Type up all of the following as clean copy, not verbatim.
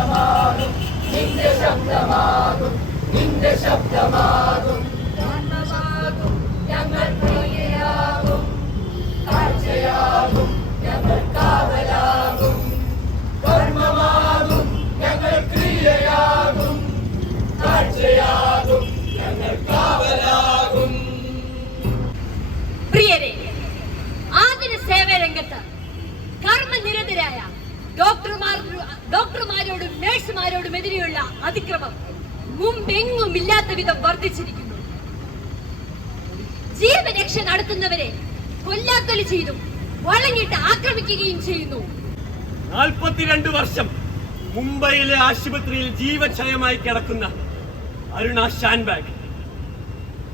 ശബ്ദമാകും നിന്റെ ശബ്ദമാകും നിന്റെ ശബ്ദമാകും ഞങ്ങൾ പ്രിയയാകും കാഴ്ചയാകും ഞങ്ങൾ കാവലാകും കർമ്മമാകും ഞങ്ങൾ ക്രിയയാകും കാഴ്ചയാകും ഞങ്ങൾ കാവലാകും. പ്രിയരെ, ആതുര സേവരംഗത്ത് കർമ്മനിരതരായ ഡോക്ടർമാരോടും നഴ്സുമാരോടും എതിരെയുള്ള അതിക്രമം മുമ്പെങ്ങും ഇല്ലാത്ത വിധം വർദ്ധിച്ചിരിക്കുന്നു. ജീവരക്ഷ നടത്തുന്നവരെ കൊല്ലാക്കൊല ചെയ്തും വളഞ്ഞിട്ട് ആക്രമിക്കുകയും ചെയ്യുന്നു. 42 വർഷം മുംബൈയിലെ ആശുപത്രിയിൽ ജീവക്ഷയമായി കിടക്കുന്ന അരുണ ഷാൻബാഗ്,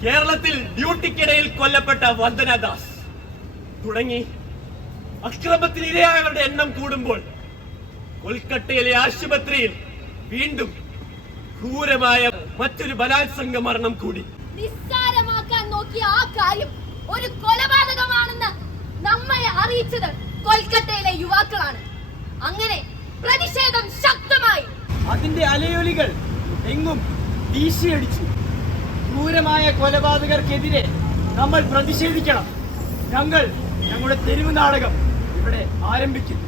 കേരളത്തിൽ ഡ്യൂട്ടിക്കിടയിൽ കൊല്ലപ്പെട്ട വന്ദനദാസ് തുടങ്ങി അക്രമത്തിനിരയായവരുടെ എണ്ണം കൂടുമ്പോൾ കൊൽക്കത്തയിലെ ആശുപത്രിയിൽ വീണ്ടും ക്രൂരമായ മറ്റൊരു ബലാത്സംഗ മരണം കൂടി. നിസ്സാരമാക്കാൻ നോക്കിയ ആ കാര്യം ഒരു കൊലപാതകമാണെന്ന് നമ്മെ അറിയിച്ചത് കൊൽക്കത്തയിലെ യുവാക്കളാണ്. അങ്ങനെ പ്രതിഷേധം ശക്തമായി. അതിന്റെ അലയൊലികൾ എങ്ങും വീശിയടിച്ചു. ക്രൂരമായ കൊലപാതകർക്കെതിരെ നമ്മൾ പ്രതിഷേധിക്കണം. ഞങ്ങളുടെ തെരുവ് നാടകം ഇവിടെ ആരംഭിക്കുന്നു.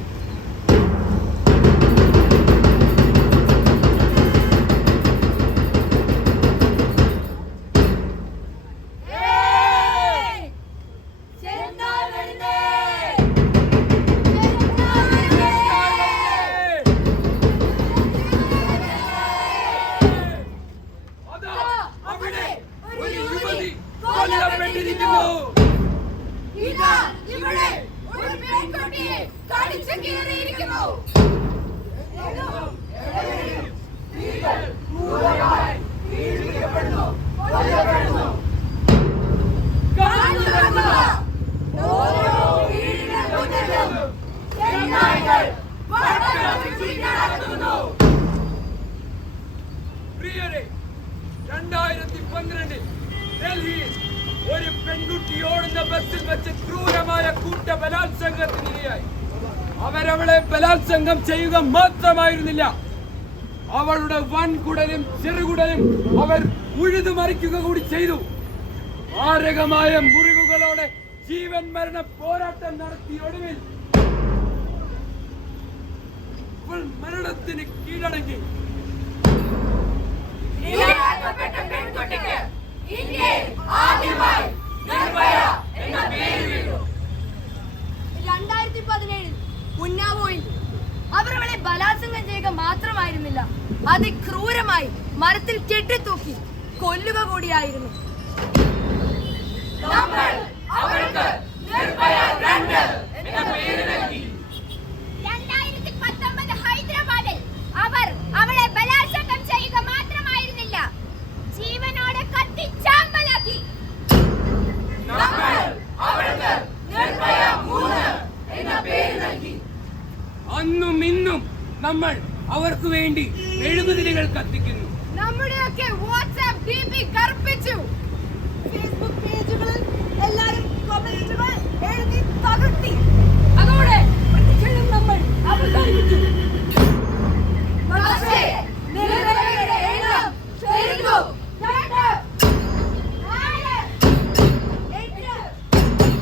പ്രിയരെ, 2012 ഡൽഹിയിൽ ഒരു പെൺകുട്ടി ഓടുന്ന ബസ്സിൽ വെച്ച് ക്രൂരമായ കൂട്ട ബലാത്സംഗത്തിനിരയായി. അവരവളെ ബലാത്സംഗം ചെയ്യുക മാത്രമായിരുന്നില്ല, അവളുടെ വൻകുടലും ചെറുകുടലും അവർ ഉഴുതുമറിക്കുക കൂടി ചെയ്തു. മാരകമായ മുറിവുകളോടെ ജീവൻ മരണ പോരാട്ടം നടത്തിയ ഒടുവിൽ മരണത്തിന് കീഴടങ്ങി. ആദ്യമായി നിർഭയ എന്ന പേര് വീണു. 2017 ഉന്നാവോയിൽ അവർ അവളെ ബലാത്സംഗം ചെയ്യുക മാത്രമായിരുന്നില്ല, അതിക്രൂരമായി മരത്തിൽ കെട്ടിത്തൂക്കി കൊല്ലുക കൂടിയായിരുന്നു. നമ്മൾ അവൾക്ക് നിർഭയ 2 എന്ന പേര് നൽകി. 2019 ഹൈദരാബാദിൽ അവർ അവളെ ബലാത്സംഗം ചെയ്യുക മാത്രമായിരുന്നില്ല, ജീവനോടെ കത്തിച്ചാമ്പലാക്കി. നമ്മൾ അവൾക്ക് നിർഭയ 3 എന്ന പേര് നൽകി. അന്നും ഇന്നും നമ്മൾ അവർക്ക് വേണ്ടി മെഴുകുതിരികൾ കത്തിക്കുന്നു. നമ്മുടെയൊക്കെ വാട്സ്ആപ്പ് DP കറുപ്പിച്ചു. ഫേസ്ബുക്ക് പേജുകളിൽ എല്ലാവരും കമന്റുകൾ എഴുതി തകർത്തി. അതോടെ പ്രതിഷേധം നമ്മൾ അവസാനിപ്പിച്ചു. പക്ഷേ നിരവധിയുടെ എണ്ണം പെരുകുന്നു. 2, 4, 8, 16.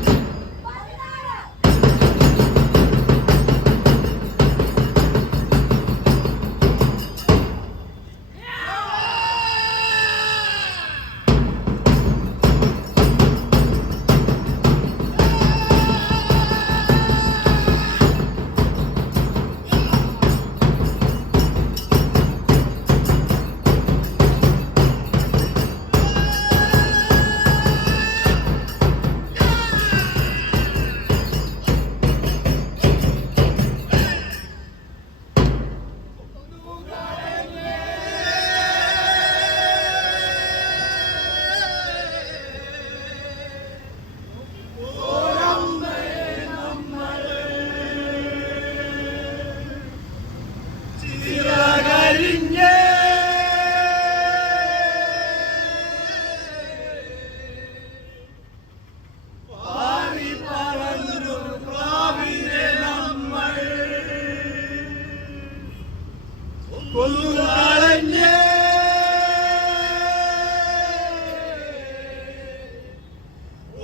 കൊന്നുകളഞ്ഞേ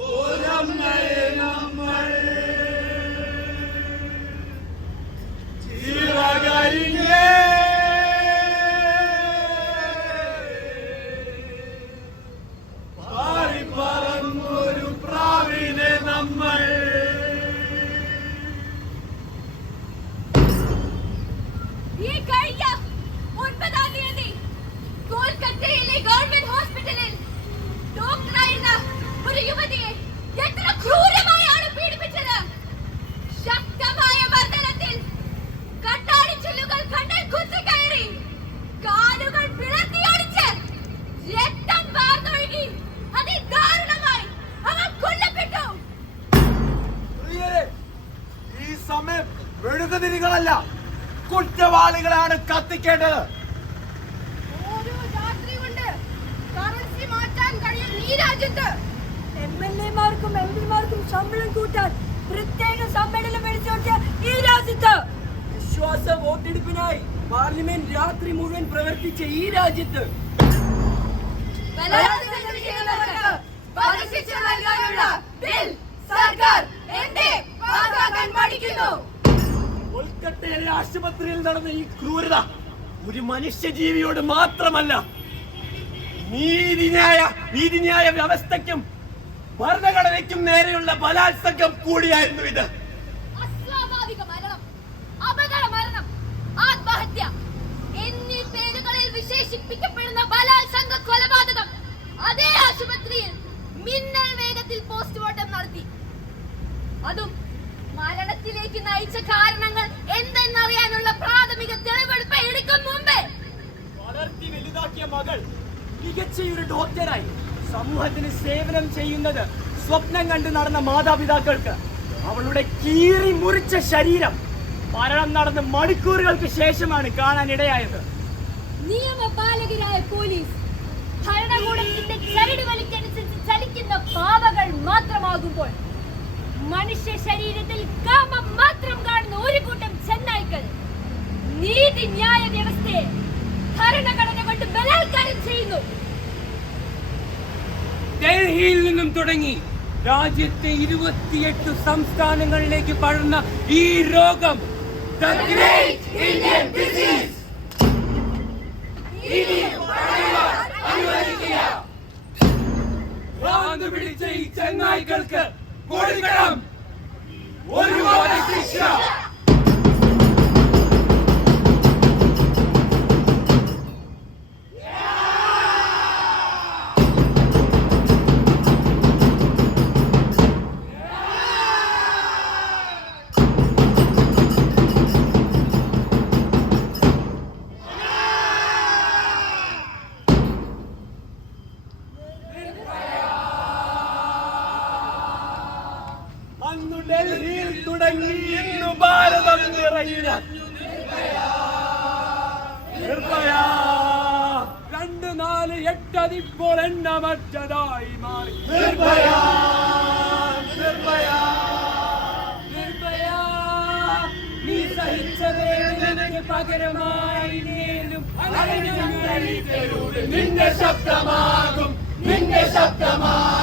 ഓരമ്മയെ നമ്മൾ ജീവകരിഞ്ഞേ പാറിപ്പറന്നൊരു പ്രാവിനെ നമ്മൾ ഈ കഴിഞ്ഞ 9-ാം തീയതി കൊൽക്കത്തയിലെ ഗവൺമെന്റ് ഹോസ്പിറ്റലിൽ ഡോക്ടറായിരുന്ന ഒരു യുവതിയെ എത്ര ക്രൂരമായാണ് പീഡിപ്പിച്ചത്. ശക്തമായ മർദ്ദനത്തിൽ കട്ടാടിച്ചുല്ലുകൾ കണ്ണിൽ കുത്തിക്കയറി കാലുകൾ പിളർത്തിയൊടിച്ച് രക്തം വാർന്നൊഴുകി അതിദാരുണമായി അവൾ കൊല്ലപ്പെട്ടു. ഈ സമയം മെഴുകുതിരികളല്ല കുറ്റവാളികളാണ് കത്തിക്കേണ്ടത്. ഓരോ രാത്രി കൊണ്ട് കറൻസി മാറ്റാൻ കഴിയും ഈ രാജ്യത്ത്. MLA-മാർക്കും MP-മാർക്കും ശമ്പളം കൂട്ടാൻ പ്രത്യേക സമ്മേളനം വിളിച്ചോട്ടിയ ഈ രാജ്യത്ത് വിശ്വാസ വോട്ടെടുപ്പിനായി പാർലമെന്റ് രാത്രി മുഴുവൻ പ്രവർത്തിച്ച ഈ രാജ്യത്ത് ബലാത്സംഗം ചെയ്യുന്നവർക്ക് വധശിക്ഷ നൽകാനുള്ള ബിൽ സർക്കാർ എന്തേ പാസാക്കാൻ പഠിക്കുന്നു? കൊൽക്കത്തയിലെ ആശുപത്രിയിൽ നടന്ന ഈ ക്രൂരത ഒരു മനുഷ്യജീവിയോട് മാത്രമല്ല, നീതിന്യായ വ്യവസ്ഥയ്ക്കും ഭരണഘടനയ്ക്കും നേരെയുള്ള ബലാത്സംഗം കൂടിയായിരുന്നു ഇത്. അസ്വാഭാവിക മരണം, അപകട മരണം, ആത്മഹത്യ എന്നീ പേരുകളിൽ വിശേഷിപ്പിക്കപ്പെടുന്ന ബലാത്സംഗ കൊലപാതകം അതേ ആശുപത്രിയിൽ മിന്നൽ വേഗത്തിൽ പോസ്റ്റ്മോർട്ടം നടത്തി. അതും മരണത്തിലേക്ക് നയിച്ച കാരണങ്ങൾ എന്തെന്നറിയാനുള്ള പ്രാഥമിക തെളിവെടുപ്പ് എടുക്കും മുമ്പേ. വളർത്തി വലുതാക്കിയ മകൾ മികച്ച ഒരു ഡോക്ടറായി സമൂഹത്തിന് സേവനം ചെയ്യുന്നത് സ്വപ്നം കണ്ടു നടന്ന മാതാപിതാക്കൾക്ക് അവളുടെ കീറി മുറിച്ച ശരീരം മരണം നടന്ന് മണിക്കൂറുകൾക്ക് ശേഷമാണ് കാണാനിടയായത്. നിയമപാലകരായ പോലീസ് ഭരണകൂടത്തിന്റെ ചരട് വലിക്കനുസരിച്ച് ചലിക്കുന്ന പാവകൾ മാത്രമാകുമ്പോൾ മനുഷ്യ ശരീരത്തിൽ കാമം മാത്രം കാണുന്ന ഒരു കൂട്ടം ചെന്നായ്ക്കൾ നീതിന്യായ വ്യവസ്ഥയെ ഭരണഘടന കൊണ്ട് ബലാത്കാരം ചെയ്യുന്നു. ഡൽഹിയിൽ നിന്നും തുടങ്ങി രാജ്യത്തെ 28 സംസ്ഥാനങ്ങളിലേക്ക് പടർന്ന ഈ രോഗം The Great Indian Disease. ഭ്രാന്ത് പിടിച്ച ഈ ചെന്നായ്ക്കൾക്ക് കൊടുക്കണം ഒരു വധശിക്ഷ. അന്നു ഡൽഹിയിൽ തുടങ്ങി ഇന്നു ഭാരതം നിറയില്ല. നിർഭയ 2, 4, 8 അതിപ്പോൾ എണ്ണമറ്റതായി മാറി. നിർഭയ നിർഭയ നിർഭയ, നീ സഹിച്ച വേദനയ്ക്ക് പകരമായി നേരും നിന്റെ ശബ്ദമാകും നിന്റെ ശബ്ദമായി